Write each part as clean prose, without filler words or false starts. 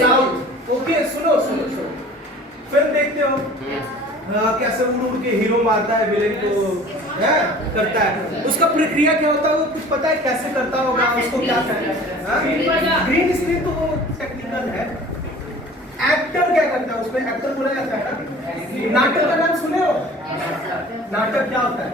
South. Okay, सुनो सुनो सुनो, फिल्म देखते हो कैसे उड़ उड़ के हीरो मारता है विलेन को, है करता है, उसका प्रक्रिया क्या होता है वो कुछ पता है कैसे करता होगा, उसको क्या कहता है? Green screen. तो वो टेक्निकल है। एक्टर क्या करता है उसमें, एक्टर बोला जाता है ना। नाटक का नाम सुने हो? नाटक क्या होता है?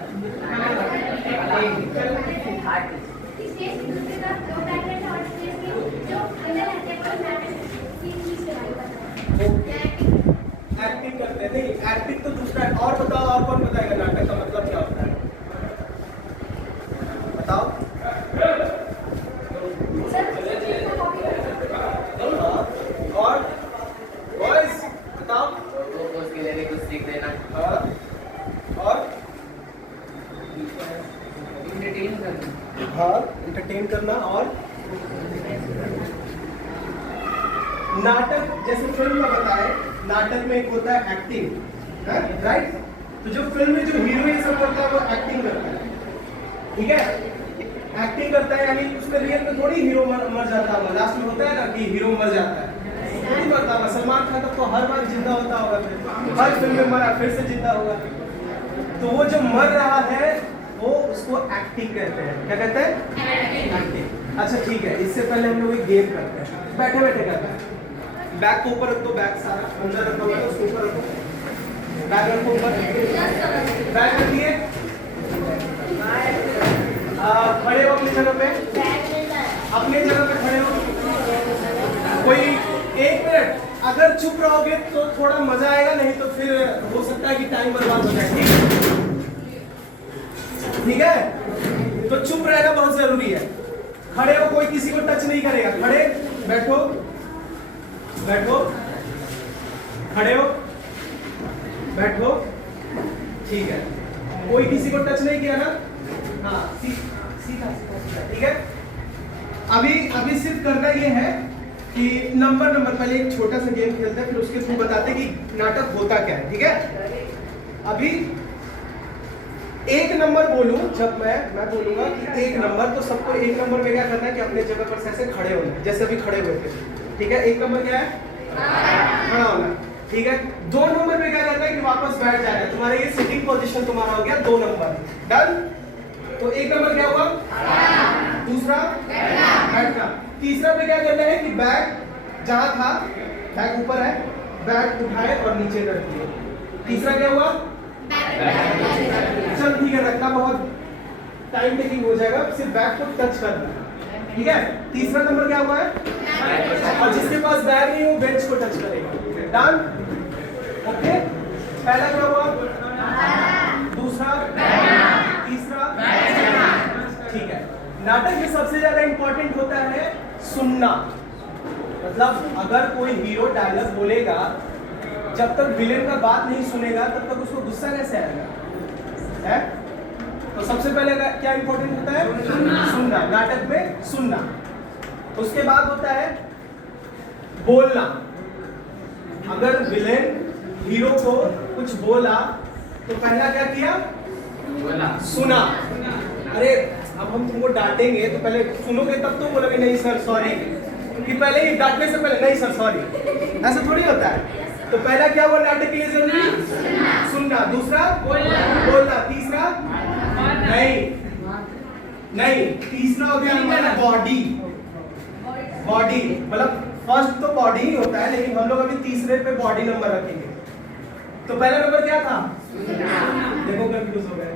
एक्टिंग करते हैं। नहीं, एक्टिंग तो दूसरा है। और बताओ, और कौन बताएगा नाटक का मतलब क्या होता है? बताओ। और बॉयज बताओ। उसके लिए कुछ सीख देना। और एंटरटेन करना। हाँ, एंटरटेन करना। और नाटक, जैसे फिल्म का बताए, नाटक में एक होता है एक्टिंग, राइट? तो जो फिल्म में जो हीरो ये सब करता है वो एक्टिंग करता है, ठीक है? एक्टिंग करता है, यानी उसमें रियल में थोड़ी हीरो मर जाता है। लास्ट में होता है ना कि हीरो मर जाता है, थोड़ी मरता है। सलमान खान तो हर बार जिंदा होता होगा, फिर हर फिल्म में मरा फिर से जिंदा होगा। तो वो जो मर रहा है वो उसको एक्टिंग कहते हैं। क्या कहते हैं? एक्टिंग। अच्छा ठीक है, इससे पहले हम लोग एक गेम करते हैं, बैठे बैठे करते हैं। बैग को ऊपर रख दो, बैग सारा अंदर रखा हुआ है उसको ऊपर रखो, बैग रखो ऊपर, बैग रखिए। खड़े हो अपनी जगह पे, अपनी जगह पे खड़े हो। कोई 1 मिनट अगर चुप रहोगे तो थोड़ा मजा आएगा, नहीं तो फिर हो सकता है कि टाइम बर्बाद हो जाए। ठीक है? तो चुप रहना बहुत जरूरी है। खड़े हो, कोई किसी को टच नहीं करेगा। खड़े बैठो, बैठो, खड़े हो, बैठो, ठीक है। कोई किसी को टच नहीं किया ना? हाँ, सीधा, ठीक है। अभी सिर्फ करना ये है कि नंबर पहले एक छोटा सा गेम खेलते हैं, फिर उसके थ्रू बताते हैं कि नाटक होता क्या है, ठीक है? अभी 1 नंबर बोलूं, जब मैं बोलूंगा कि 1 नंबर, तो सबको 1 नंबर में क्या करना है कि अपने जगह पर ऐसे खड़े होना है, जैसे अभी खड़े हुए थे, ठीक है? 1 नंबर क्या है? खड़ा होना, ठीक है? 2 नंबर में क्या करना है कि वापस बैठ जाना है। तुम्हारा ये सिटिंग पोजीशन तुम्हारा हो गया 2 नंबर, डन? तो 1 नंबर क्या हुआ? दूसरा बैठना। तीसरा पे क्या करना है कि बैग जहां था, बैग ऊपर है, बैग उठाए और नीचे रख दिए। तीसरा क्या हुआ? चल ठीक है, रखना बहुत टाइम टेकिंग हो जाएगा, सिर्फ बैग को टच करना, ठीक है? तीसरा नंबर क्या हुआ है? और जिसके पास बैग नहीं वो बेंच को टच करेगा, डन? ओके, पहला क्या हुआ? दूसरा, तीसरा, ठीक है। नाटक में सबसे ज्यादा इंपॉर्टेंट होता है सुनना। मतलब अगर कोई हीरो डायलॉग बोलेगा, जब तक विलेन का बात नहीं सुनेगा तब तक उसको गुस्सा कैसे आएगा, है? तो सबसे पहले क्या इंपॉर्टेंट होता है? सुनना। नाटक में सुनना। उसके बाद होता है बोलना। अगर विलेन हीरो को कुछ बोला तो पहला क्या किया? बोला, सुना। अरे अब हम तुमको डांटेंगे तो पहले सुनोगे तब तो बोलोगे नहीं सर सॉरी, कि पहले ही डांटने से पहले नहीं सर सॉरी, ऐसा थोड़ी होता है। तो पहला क्या हुआ नाटक के लिए जरूरी? सुनना। दूसरा बोलना। तीसरा नहीं, तीसरा हो गया हमारा बॉडी। बॉडी मतलब फर्स्ट तो बॉडी ही होता है, लेकिन हम लोग अभी तीसरे पे बॉडी नंबर रखेंगे। तो पहला नंबर क्या था? देखो कंफ्यूज हो गए,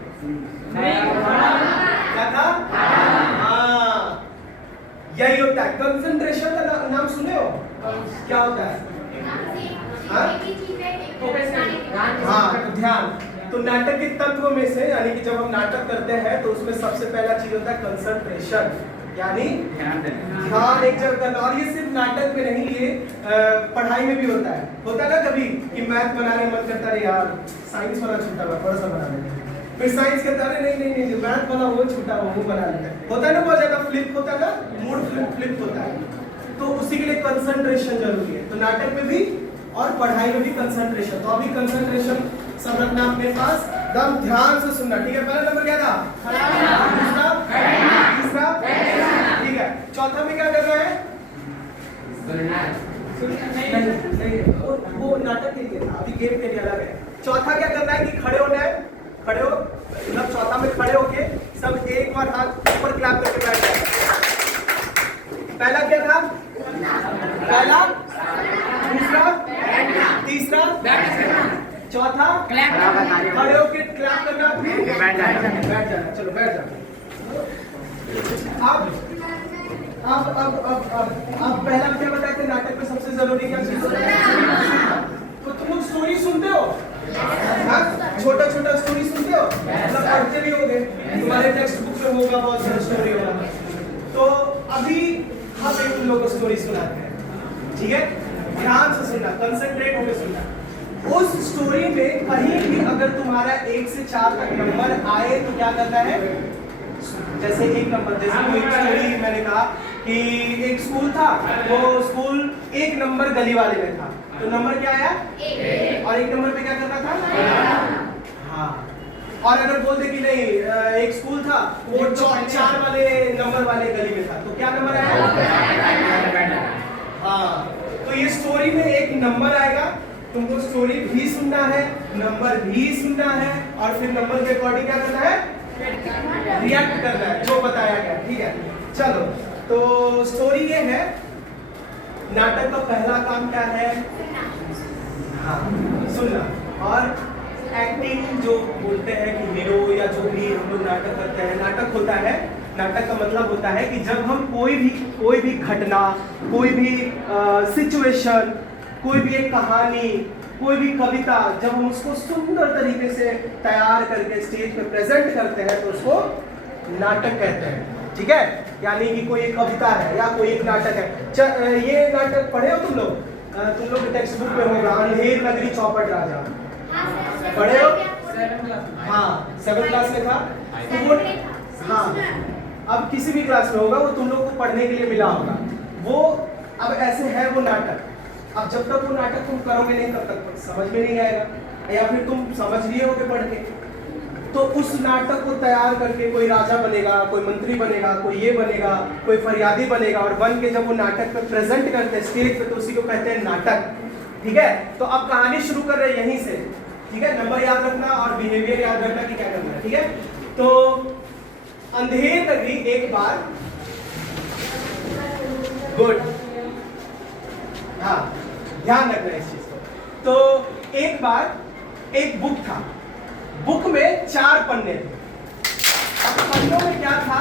क्या था? हाँ, यही होता है। कंसंट्रेशन का नाम सुने हो? क्या होता है? हाँ, ध्यान। तो नाटक के तत्व में से, यानी कि जब हम नाटक करते हैं तो उसमें सबसे पहला चीज होता है कंसंट्रेशन, यानी ध्यान एक जगह करना। और ये सिर्फ नाटक में नहीं, ये पढ़ाई में भी होता है ना कभी कि मैथ बनाने मन करता है यार साइंस वाला छूटा हुआ थोड़ा सा बना लेते हैं, फिर साइंस कहता है नहीं मैथ वाला वो छूटा हुआ वो बना लेते हैं। होता है ना, बहुत ज्यादा फ्लिप होता है ना, मूड फ्लिप होता है। तो उसी के लिए कंसंट्रेशन जरूरी है। तो नाटक में भी और पढ़ाई में भी कंसंट्रेशन। तो अभी कंसंट्रेशन सब रखना अपने पास, एकदम ध्यान से सुनना, ठीक है? पहला नंबर क्या था? दूसरा, तीसरा, ठीक है। चौथा में क्या करना है? सुनना है। नहीं, वो नाटक के लिए था, अभी गेम के लिए अलग है। चौथा क्या करना है कि खड़े होना है, खड़े हो, मतलब चौथा में खड़े होके सब एक बार हाथ ऊपर क्लैप करके बैठ जाए। पहला क्या था? पहला, दूसरा, तीसरा, चौथा खड़े होके क्लैप करना, फिर बैठ जाना। चलो बैठ जाना। अब पहला क्या बताए थे नाटक में सबसे जरूरी क्या चीज? तो तुम लोग स्टोरी सुनते हो? छोटा छोटा स्टोरी सुनते हो? मतलब पढ़ते भी होगे, तुम्हारे टेक्स्ट बुक में होगा बहुत सारा स्टोरी होगा। तो अभी हम एक तुम लोग को स्टोरी सुनाते हैं, ठीक है? ध्यान से सुनना, कंसंट्रेट होकर सुनना। उस स्टोरी में कहीं भी अगर तुम्हारा 1 से 4 तक नंबर आए तो क्या करना है? जैसे एक नंबर, जैसे कोई स्टोरी मैंने कहा कि एक स्कूल था, वो स्कूल 1 नंबर गली वाले में था, तो नंबर क्या आया? 1। और 1 नंबर पे क्या करना था? हाँ। और अगर बोल दे कि नहीं, एक स्कूल था वो 4 वाले नंबर वाले गली में था, तो क्या नंबर आया? हाँ। तो ये स्टोरी में एक नंबर आएगा, तुमको स्टोरी भी सुनना है, नंबर भी सुनना है, और फिर नंबर के अकॉर्डिंग क्या करना है? रिएक्ट करना है जो बताया गया, ठीक है? चलो, तो स्टोरी ये है। नाटक का पहला काम क्या है? हाँ, सुनना। और एक्टिंग जो बोलते हैं कि हीरो या जो भी हम लोग नाटक करते हैं, नाटक होता है, नाटक का मतलब होता है कि जब हम कोई भी घटना, कोई भी सिचुएशन, कोई भी एक कहानी, कोई भी कविता, जब हम उसको सुंदर तरीके से तैयार करके स्टेज पे प्रेजेंट करते हैं तो उसको नाटक कहते हैं, ठीक है? यानी कि कोई एक कविता है या कोई एक नाटक है। ये नाटक पढ़े हो तुम लोग टेक्स्ट बुक में होगा, अंधेर नगरी चौपट राजा, पढ़े हो? हाँ, 7th क्लास में था। तो वो, हाँ, अब किसी भी क्लास में होगा, वो तुम लोग को पढ़ने के लिए मिला होगा। वो अब ऐसे है वो नाटक। अब जब तक वो नाटक तुम करोगे नहीं तब तक समझ में नहीं आएगा, या फिर तुम समझ लिए होगे पढ़ के। तो उस नाटक को तैयार करके कोई राजा बनेगा, कोई मंत्री बनेगा, कोई ये बनेगा, कोई फरियादी बनेगा, और बन के जब वो नाटक पे प्रेजेंट करते हैं स्टेज पे, तो उसी को कहते हैं नाटक, ठीक है? तो अब कहानी शुरू कर रहे हैं यहीं से, ठीक है? नंबर याद रखना और बिहेवियर याद रखना कि क्या करना है, ठीक है? तो अंधेर नगरी एक बार, गुड, हाँ, ध्यान रखना इस चीज को। तो एक बार एक बुक था, बुक में 4 पन्ने थे। अब पन्नों में क्या था?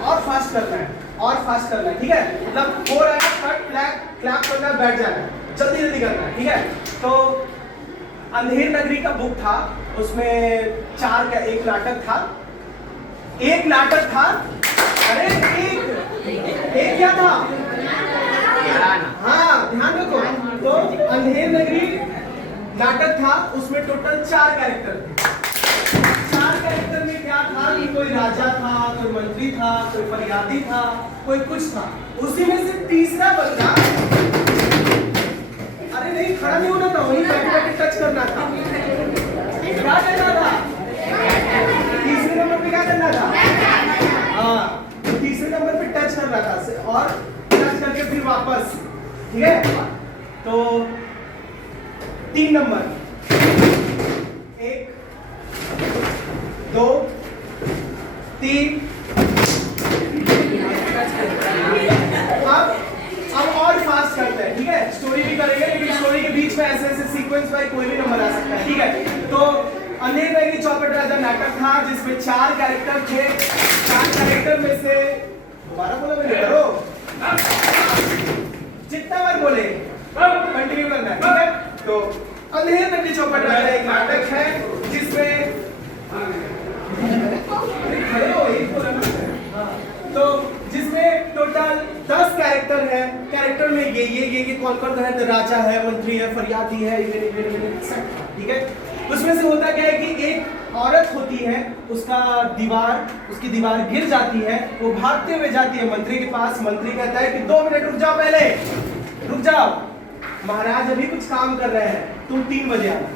और फास्ट करना है, ठीक है? मतलब हो रहा है, कट क्लैप करना है, बैठ जाना है, जल्दी करना है, ठीक है? तो अंधेर नगरी का बुक था, उसमें 4 का एक नाटक था। अरे एक क्या था? हाँ, ध्यान रखो। तो अंधेर नगरी नाटक था, उसमें टोटल 4 कैरेक्टर थे। 4 कैरेक्टर में क्या था कि कोई राजा था, कोई मंत्री था, कोई फरियादी था, कोई कुछ था। उसी में से तीसरा बंदा, अरे नहीं, खड़ा नहीं होना था, वहीं बैठ टच करना था। क्या करना था? तीसरे नंबर पे क्या करना था? हाँ, तो तीसरे नंबर पे टच करना था, और टच करके फिर वापस, ठीक है? तो 3 नंबर, 1, 2, 3। अब और फास्ट करते हैं, ठीक है? स्टोरी भी करेंगे, लेकिन स्टोरी के बीच में ऐसे सीक्वेंस बाय कोई भी नंबर आ सकता है, ठीक है? तो अंधेर नगरी चौपट राजा नाटक था, जिसमें 4 कैरेक्टर थे। 4 कैरेक्टर में से दोबारा बोलो, मैंने करो जितना बार बोले कंटिन्यू करना है, ठीक है? तो अंधेर नगरी चौपट राजा एक नाटक है जिसमें तो जिसमें टोटल 10 कैरेक्टर है। कैरेक्टर में ये कौन है? तो राजा है, मंत्री है, फरियादी है, ठीक है? उसमें से होता क्या है कि एक औरत होती है, उसकी दीवार गिर जाती है, वो भागते हुए जाती है मंत्री के पास। मंत्री कहता है कि 2 मिनट रुक जाओ, पहले रुक जाओ, महाराज अभी कुछ काम कर रहे हैं, तुम 3 बजे आना।